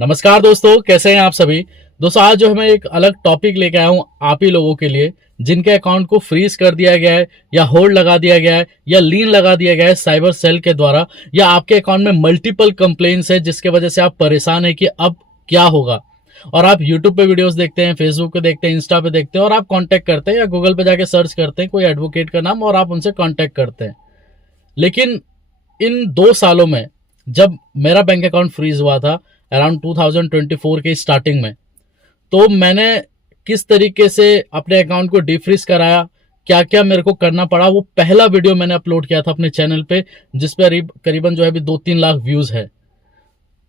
नमस्कार दोस्तों, कैसे हैं आप सभी। दोस्तों आज जो है मैं एक अलग टॉपिक लेके आया हूं आप ही लोगों के लिए, जिनके अकाउंट को फ्रीज कर दिया गया है या होल्ड लगा दिया गया है या लीन लगा दिया गया है साइबर सेल के द्वारा, या आपके अकाउंट में मल्टीपल कंप्लेंट्स है जिसके वजह से आप परेशान है कि अब क्या होगा। और आप यूट्यूब पे वीडियोस देखते हैं, फेसबुक पे देखते हैं, इंस्टा पे देखते हैं और आप कांटेक्ट करते हैं या गूगल पे जाके सर्च करते हैं कोई एडवोकेट का नाम और आप उनसे कांटेक्ट करते हैं। लेकिन इन 2 सालों में जब मेरा बैंक अकाउंट फ्रीज हुआ था अराउंड 2024 के स्टार्टिंग में, तो मैंने किस तरीके से अपने अकाउंट को डिफ्रीज कराया, क्या क्या मेरे को करना पड़ा, वो पहला वीडियो मैंने अपलोड किया था अपने चैनल पे, जिस पे करीबन जो है अभी 2-3 लाख व्यूज है।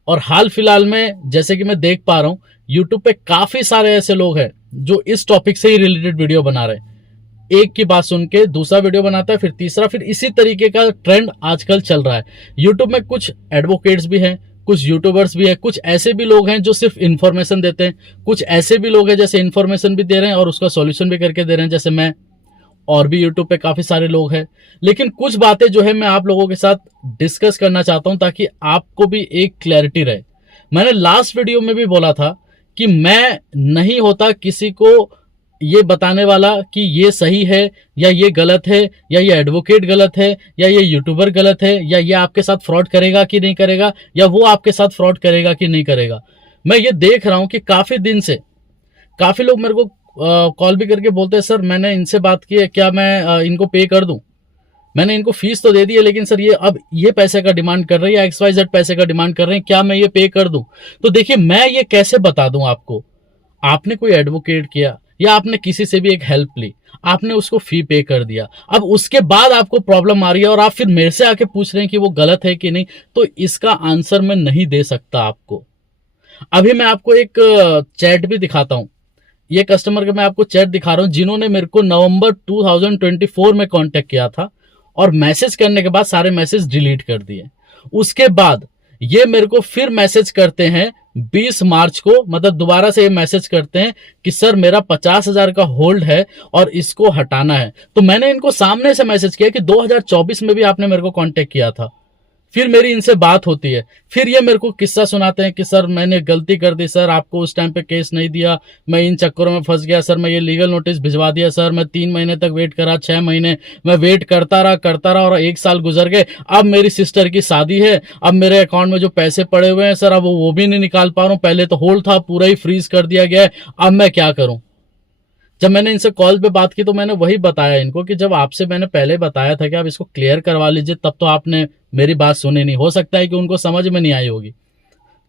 और हाल फिलहाल में जैसे कि मैं देख पा रहा हूँ यूट्यूब पे काफी सारे ऐसे लोग हैं जो इस टॉपिक से ही रिलेटेड वीडियो बना रहे हैं। एक की बात सुन के दूसरा वीडियो बनाता है, फिर तीसरा, फिर इसी तरीके का ट्रेंड आजकल चल रहा है। यूट्यूब में कुछ एडवोकेट्स भी हैं, कुछ यूट्यूबर्स भी हैं, कुछ ऐसे भी लोग हैं जो सिर्फ इन्फॉर्मेशन देते हैं, कुछ ऐसे भी लोग हैं जैसे इन्फॉर्मेशन भी दे रहे हैं और उसका सॉल्यूशन भी करके दे रहे हैं जैसे मैं। और भी यूट्यूब पे काफी सारे लोग हैं। लेकिन कुछ बातें जो है मैं आप लोगों के साथ डिस्कस करना चाहता हूं ताकि आपको भी एक क्लैरिटी रहे। मैंने लास्ट वीडियो में भी बोला था कि मैं नहीं होता किसी को ये बताने वाला कि ये सही है या ये गलत है, या ये एडवोकेट गलत है, या ये यूट्यूबर गलत है, या ये आपके साथ फ्रॉड करेगा कि नहीं करेगा, या वो आपके साथ फ्रॉड करेगा कि नहीं करेगा। मैं ये देख रहा हूं कि काफी दिन से काफी लोग मेरे को कॉल भी करके बोलते हैं, सर मैंने इनसे बात की है, क्या मैं इनको पे कर दूं, मैंने इनको फीस तो दे दी है लेकिन सर ये अब ये पैसे का डिमांड कर रहे हैं या XYZ पैसे का डिमांड कर रहे हैं, क्या मैं ये पे कर दूं। तो देखिए मैं ये कैसे बता दूं आपको। आपने कोई एडवोकेट किया या आपने किसी से भी एक हेल्प ली, आपने उसको फी पे कर दिया, अब उसके बाद आपको प्रॉब्लम आ रही है और आप फिर मेरे से आके पूछ रहे हैं कि वो गलत है कि नहीं, तो इसका आंसर मैं नहीं दे सकता आपको। अभी मैं आपको एक चैट भी दिखाता हूं। ये कस्टमर का मैं आपको चैट दिखा रहा हूं जिन्होंने मेरे को नवंबर 2024 में कांटेक्ट किया था और मैसेज करने के बाद सारे मैसेज डिलीट कर दिए। उसके बाद ये मेरे को फिर मैसेज करते हैं 20 मार्च को, मतलब दोबारा से ये मैसेज करते हैं कि सर मेरा 50,000 का होल्ड है और इसको हटाना है। तो मैंने इनको सामने से मैसेज किया कि 2024 में भी आपने मेरे को कांटेक्ट किया था। फिर मेरी इनसे बात होती है, फिर ये मेरे को किस्सा सुनाते हैं कि सर मैंने गलती कर दी, सर आपको उस टाइम पे केस नहीं दिया, मैं इन चक्करों में फंस गया, सर मैं ये लीगल नोटिस भिजवा दिया, सर मैं 3 महीने तक वेट करा, 6 महीने मैं वेट करता रहा और 1 साल गुजर गए। अब मेरी सिस्टर की शादी है, अब मेरे अकाउंट में जो पैसे पड़े हुए हैं सर अब वो भी नहीं निकाल पा रहा हूँ, पहले तो होल्ड था पूरा ही फ्रीज कर दिया गया है, अब मैं क्या करूं। जब मैंने इनसे कॉल पे बात की तो मैंने वही बताया इनको कि जब आपसे मैंने पहले बताया था कि आप इसको क्लियर करवा लीजिए, तब तो आपने मेरी बात सुनी नहीं। हो सकता है कि उनको समझ में नहीं आई होगी,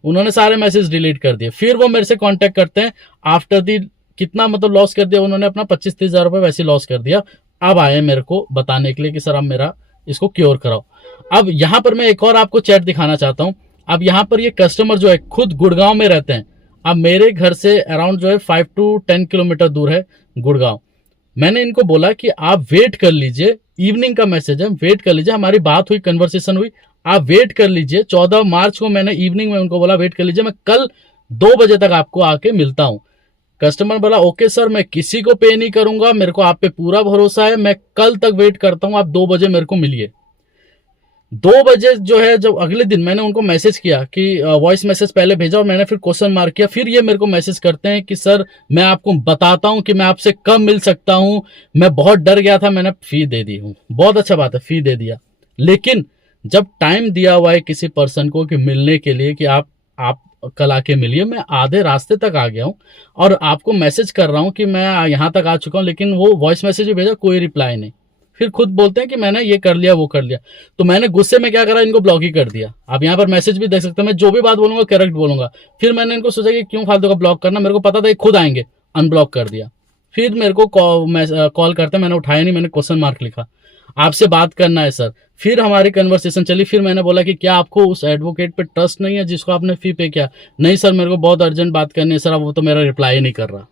उन्होंने सारे मैसेज डिलीट कर दिए। फिर वो मेरे से कांटेक्ट करते हैं आफ्टर दी, कितना मतलब लॉस कर दिया उन्होंने, अपना 25-30 हजार रुपए वैसे लॉस कर दिया। अब आए मेरे को बताने के लिए कि सर आप मेरा इसको क्योर कराओ। अब यहां पर मैं एक और आपको चैट दिखाना चाहता हूं। अब यहां पर ये कस्टमर जो है खुद गुड़गांव में रहते हैं। अब मेरे घर से अराउंड जो है 5 to 10 किलोमीटर दूर है गुड़गांव। मैंने इनको बोला कि आप वेट कर लीजिए, इवनिंग का मैसेज है, वेट कर लीजिए, हमारी बात हुई, कन्वर्सेशन हुई, आप वेट कर लीजिए। 14 मार्च को मैंने इवनिंग में उनको बोला वेट कर लीजिए, मैं कल 2 बजे तक आपको आके मिलता हूं। कस्टमर बोला ओके सर मैं किसी को पे नहीं करूंगा, मेरे को आप पे पूरा भरोसा है, मैं कल तक वेट करता हूं, आप 2 बजे मेरे को मिलिए। 2 बजे जो है, जब अगले दिन मैंने उनको मैसेज किया कि वॉइस मैसेज पहले भेजा और मैंने फिर क्वेश्चन मार्क किया, फिर ये मेरे को मैसेज करते हैं कि सर मैं आपको बताता हूं कि मैं आपसे कब मिल सकता हूं, मैं बहुत डर गया था, मैंने फी दे दी हूं। बहुत अच्छा बात है, फी दे दिया, लेकिन जब टाइम दिया हुआ है किसी पर्सन को कि मिलने के लिए कि आप कल आके मिलिए, मैं आधे रास्ते तक आ गया हूं और आपको मैसेज कर रहा हूं कि मैं यहां तक आ चुका हूं, लेकिन वो वॉइस मैसेज भी भेजा, कोई रिप्लाई नहीं। फिर खुद बोलते हैं कि मैंने ये कर लिया वो कर लिया। तो मैंने गुस्से में क्या करा, इनको ब्लॉक ही कर दिया। आप यहाँ पर मैसेज भी देख सकते हैं, मैं जो भी बात बोलूंगा करेक्ट बोलूंगा। फिर मैंने इनको सोचा कि क्यों फालतू का ब्लॉक करना, मेरे को पता था कि खुद आएंगे, अनब्लॉक कर दिया। फिर मेरे को कॉल करते, मैंने उठाया नहीं, मैंने क्वेश्चन मार्क लिखा, आपसे बात करना है सर। फिर हमारी कन्वर्सेशन चली, फिर मैंने बोला कि क्या आपको उस एडवोकेट पे ट्रस्ट नहीं है जिसको आपने फी पे किया। नहीं सर मेरे को बहुत अर्जेंट बात करनी है सर, अब वो तो मेरा रिप्लाई नहीं कर रहा।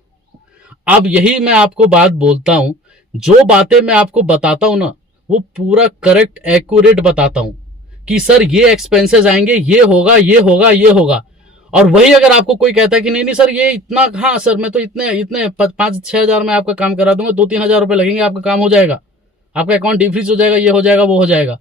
अब यही मैं आपको बात बोलता हूं, जो बातें मैं आपको बताता हूं ना वो पूरा करेक्ट एक्यूरेट बताता हूं कि सर ये एक्सपेंसेस आएंगे, ये होगा ये होगा ये होगा। और वही अगर आपको कोई कहता है कि नहीं नहीं सर ये इतना, हाँ सर मैं तो इतने इतने 5-6 हजार में आपका काम करा दूंगा, 2-3 हजार रुपए लगेंगे, आपका काम हो जाएगा, आपका अकाउंट डिफ्रीज हो जाएगा, ये हो जाएगा वो हो जाएगा।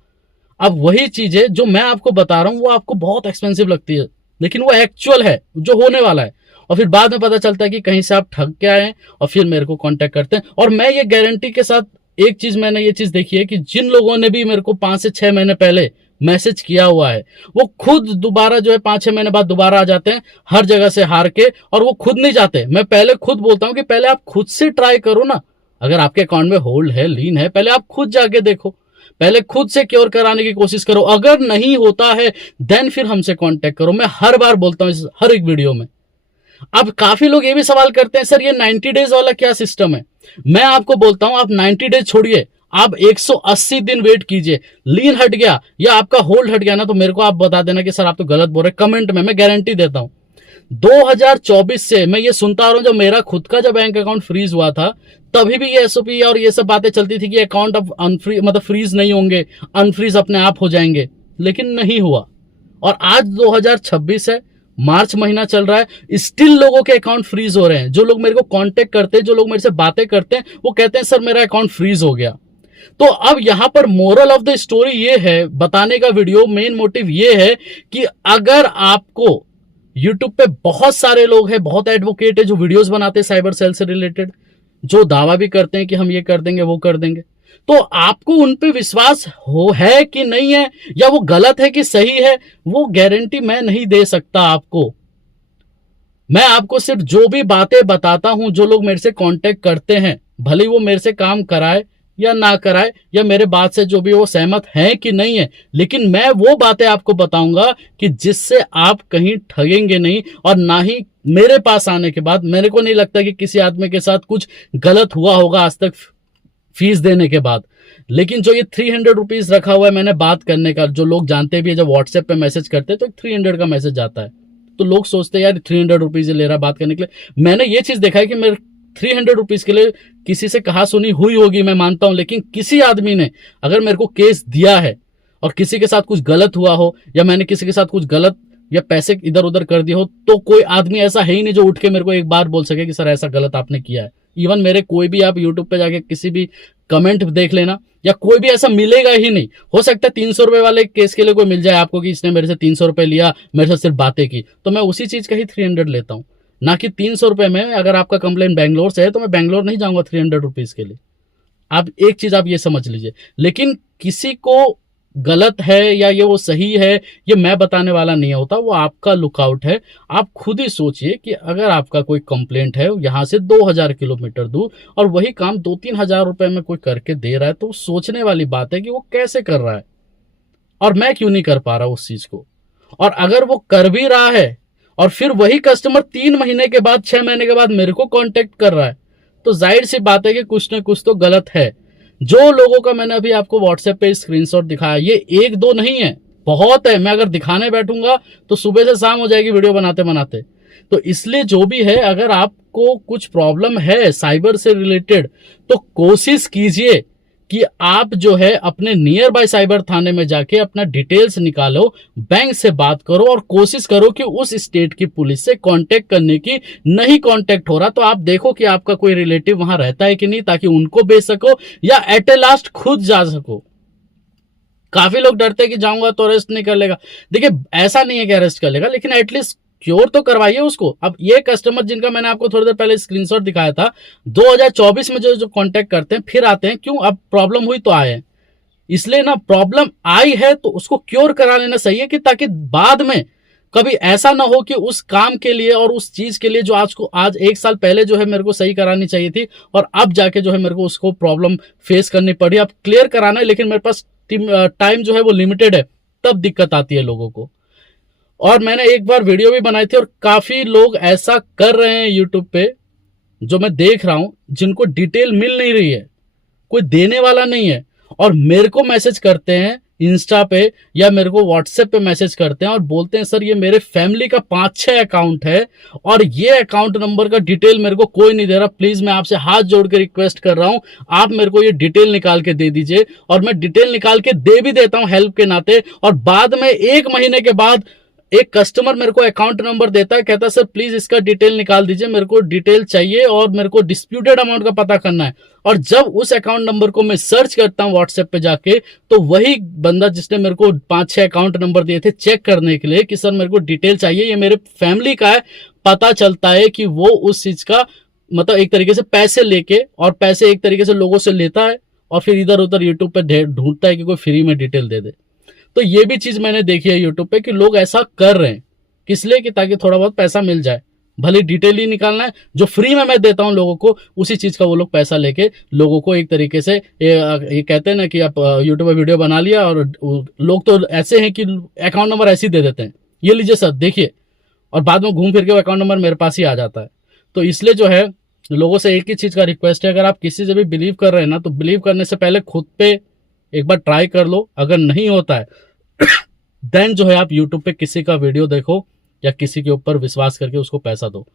अब वही चीजें जो मैं आपको बता रहा हूं वो आपको बहुत एक्सपेंसिव लगती है, लेकिन वो एक्चुअल है जो होने वाला है, और फिर बाद में पता चलता है कि कहीं से आप ठग के आए हैं और फिर मेरे को कांटेक्ट करते हैं। और मैं ये गारंटी के साथ एक चीज मैंने ये चीज देखी है कि जिन लोगों ने भी मेरे को 5 से 6 महीने पहले मैसेज किया हुआ है, वो खुद दोबारा जो है 5-6 महीने बाद दोबारा आ जाते हैं हर जगह से हार के, और वो खुद नहीं जाते। मैं पहले खुद बोलता हूं कि पहले आप खुद से ट्राई करो ना। अगर आपके अकाउंट में होल्ड है, लीन है, पहले आप खुद जाके देखो, पहले खुद से क्योर कराने की कोशिश करो। अगर नहीं होता है देन फिर हमसे कांटेक्ट करो। मैं हर बार बोलता हूं हर एक वीडियो में। अब काफी लोग ये भी सवाल करते हैं, सर ये 90 डेज वाला क्या सिस्टम है? मैं आपको बोलता हूं आप 90 डेज छोड़िए, आप 180 दिन वेट कीजिए। लीन हट गया या आपका होल्ड हट गया ना, तो मेरे को आप बता देना कि सर आप तो गलत बोल रहे, कमेंट में, मैं गारंटी देता हूं। 2024 से मैं ये सुनता आ रहा हूं, जब मेरा खुद का जब बैंक अकाउंट फ्रीज हुआ था तभी भी ये एसओपी और ये सब बातें चलती थी कि अकाउंट अब अनफ्रीज मतलब फ्रीज नहीं होंगे, अनफ्रीज अपने आप हो जाएंगे, लेकिन नहीं हुआ। और आज 2026 है, मार्च महीना चल रहा है, स्टिल लोगों के अकाउंट फ्रीज हो रहे हैं। जो लोग मेरे को कांटेक्ट करते हैं, जो लोग मेरे से बातें करते हैं, वो कहते हैं सर मेरा अकाउंट फ्रीज हो गया। तो अब यहां पर मोरल ऑफ द स्टोरी ये है, बताने का वीडियो मेन मोटिव ये है कि अगर आपको यूट्यूब पे बहुत सारे लोग हैं, बहुत एडवोकेट है जो वीडियोस बनाते हैं साइबर सेल से रिलेटेड, जो दावा भी करते हैं कि हम ये कर देंगे वो कर देंगे, तो आपको उन पे विश्वास हो है कि नहीं है, या वो गलत है कि सही है, वो गारंटी मैं नहीं दे सकता आपको। मैं आपको सिर्फ जो भी बातें बताता हूं, जो लोग मेरे से कांटेक्ट करते हैं, भले वो मेरे से काम कराए या ना कराए, या मेरे बात से जो भी वो सहमत है कि नहीं है, लेकिन मैं वो बातें आपको बताऊंगा कि जिससे आप कहीं ठगेंगे नहीं। और ना ही मेरे पास आने के बाद मेरे को नहीं लगता कि किसी आदमी के साथ कुछ गलत हुआ होगा आज तक फीस देने के बाद। लेकिन जो ये 300 रुपीज रखा हुआ है मैंने बात करने का, जो लोग जानते भी है, जब व्हाट्सएप पे मैसेज करते हैं तो 300 का मैसेज आता है, तो लोग सोचते हैं यार 300 रुपीज ले रहा है बात करने के लिए। मैंने ये चीज देखा है कि मेरे 300 रुपीज के लिए किसी से कहा सुनी हुई होगी, मैं मानता हूं, लेकिन किसी आदमी ने अगर मेरे को केस दिया है और किसी के साथ कुछ गलत हुआ हो, या मैंने किसी के साथ कुछ गलत या पैसे इधर उधर कर दिए हो, तो कोई आदमी ऐसा है ही नहीं जो उठ के मेरे को एक बार बोल सके कि सर ऐसा गलत आपने किया है। इवन मेरे कोई भी, आप यूट्यूब पे जाके किसी भी कमेंट देख लेना, या कोई भी ऐसा मिलेगा ही नहीं। हो सकता है 300 रुपए वाले केस के लिए कोई मिल जाए आपको कि इसने मेरे से 300 रुपए लिया, मेरे से सिर्फ बातें की, तो मैं उसी चीज का ही 300 लेता हूं, ना कि 300 रुपए में। अगर आपका कंप्लेंट बैंगलोर से है तो मैं बैंगलोर नहीं जाऊंगा 300 रुपीज के लिए। आप एक चीज आप ये समझ लीजिए। लेकिन किसी को गलत है या ये वो सही है, ये मैं बताने वाला नहीं होता, वो आपका लुकआउट है। आप खुद ही सोचिए कि अगर आपका कोई कंप्लेंट है यहां से 2000 किलोमीटर दूर, और वही काम 2-3 हजार रुपए में कोई करके दे रहा है, तो सोचने वाली बात है कि वो कैसे कर रहा है और मैं क्यों नहीं कर पा रहा उस चीज को। और अगर वो कर भी रहा है और फिर वही कस्टमर 3 महीने के बाद, 6 महीने के बाद मेरे को कांटेक्ट कर रहा है, तो जाहिर सी बात है कि कुछ ना कुछ तो गलत है। जो लोगों का मैंने अभी आपको व्हाट्सएप पे स्क्रीनशॉट दिखाया, ये 1-2 नहीं है, बहुत है। मैं अगर दिखाने बैठूंगा तो सुबह से शाम हो जाएगी वीडियो बनाते बनाते। तो इसलिए जो भी है, अगर आपको कुछ प्रॉब्लम है साइबर से रिलेटेड, तो कोशिश कीजिए कि आप जो है अपने नियर बाय साइबर थाने में जाके अपना डिटेल्स निकालो, बैंक से बात करो, और कोशिश करो कि उस स्टेट की पुलिस से कांटेक्ट करने की। नहीं कांटेक्ट हो रहा तो आप देखो कि आपका कोई रिलेटिव वहां रहता है कि नहीं, ताकि उनको भेज सको या एट ए लास्ट खुद जा सको। काफी लोग डरते हैं कि जाऊंगा तो अरेस्ट नहीं कर लेगा। देखिए ऐसा नहीं है कि अरेस्ट कर लेगा, लेकिन एटलीस्ट क्योर तो करवाइए उसको। अब ये कस्टमर जिनका मैंने आपको थोड़ी देर पहले स्क्रीनशॉट दिखाया था, 2024 में जो कांटेक्ट करते हैं फिर आते हैं, क्यों? अब प्रॉब्लम हुई तो आए हैं। इसलिए ना, प्रॉब्लम आई है तो उसको क्योर करा लेना सही है, कि ताकि बाद में कभी ऐसा ना हो कि उस काम के लिए और उस चीज के लिए जो आज 1 साल पहले जो है मेरे को सही करानी चाहिए थी, और अब जाके जो है मेरे को उसको प्रॉब्लम फेस करनी पड़ी। अब क्लियर कराना है, लेकिन मेरे पास टाइम जो है वो लिमिटेड है, तब दिक्कत आती है लोगों को। और मैंने एक बार वीडियो भी बनाई थी, और काफी लोग ऐसा कर रहे हैं यूट्यूब पे, जो मैं देख रहा हूं, जिनको डिटेल मिल नहीं रही है, कोई देने वाला नहीं है, और मेरे को मैसेज करते हैं इंस्टा पे या मेरे को व्हाट्सएप पे मैसेज करते हैं और बोलते हैं सर ये मेरे फैमिली का 5-6 अकाउंट है, और ये अकाउंट नंबर का डिटेल मेरे को कोई नहीं दे रहा, प्लीज मैं आपसे हाथ जोड़ के रिक्वेस्ट कर रहा हूं, आप मेरे को ये डिटेल निकाल के दे दीजिए। और मैं डिटेल निकाल के दे भी देता हूं हेल्प के नाते, और बाद में 1 महीने के बाद एक कस्टमर मेरे को अकाउंट नंबर देता है, कहता है सर प्लीज इसका डिटेल निकाल दीजिए, मेरे को डिटेल चाहिए और मेरे को डिस्प्यूटेड अमाउंट का पता करना है। और जब उस अकाउंट नंबर को मैं सर्च करता हूं व्हाट्सएप पे जाके, तो वही बंदा जिसने मेरे को 5-6 अकाउंट नंबर दिए थे चेक करने के लिए कि सर मेरे को डिटेल चाहिए, ये मेरे फैमिली का है, पता चलता है कि वो उस चीज का मतलब एक तरीके से पैसे लेके और पैसे एक तरीके से लोगों से लेता है और फिर इधर उधर यूट्यूब पे ढूंढता है कि कोई फ्री में डिटेल दे दे। तो ये भी चीज मैंने देखी है यूट्यूब पे कि लोग ऐसा कर रहे हैं, किस लिए कि ताकि थोड़ा बहुत पैसा मिल जाए, भले डिटेल ही निकालना है, जो फ्री में मैं देता हूं लोगों को उसी चीज का वो लोग पैसा लेके लोगों को एक तरीके से ये कहते हैं ना कि आप यूट्यूब पे वीडियो बना लिया और लोग तो ऐसे हैं कि अकाउंट नंबर ऐसे ही दे देते हैं, ये लीजिए सर देखिए, और बाद में घूम फिर के वो अकाउंट नंबर मेरे पास ही आ जाता है। तो इसलिए जो है लोगों से एक ही चीज का रिक्वेस्ट है, अगर आप किसी से भी बिलीव कर रहे हैं ना, तो बिलीव करने से पहले खुद पे एक बार ट्राई कर लो, अगर नहीं होता है देन जो है आप यूट्यूब पे किसी का वीडियो देखो या किसी के ऊपर विश्वास करके उसको पैसा दो।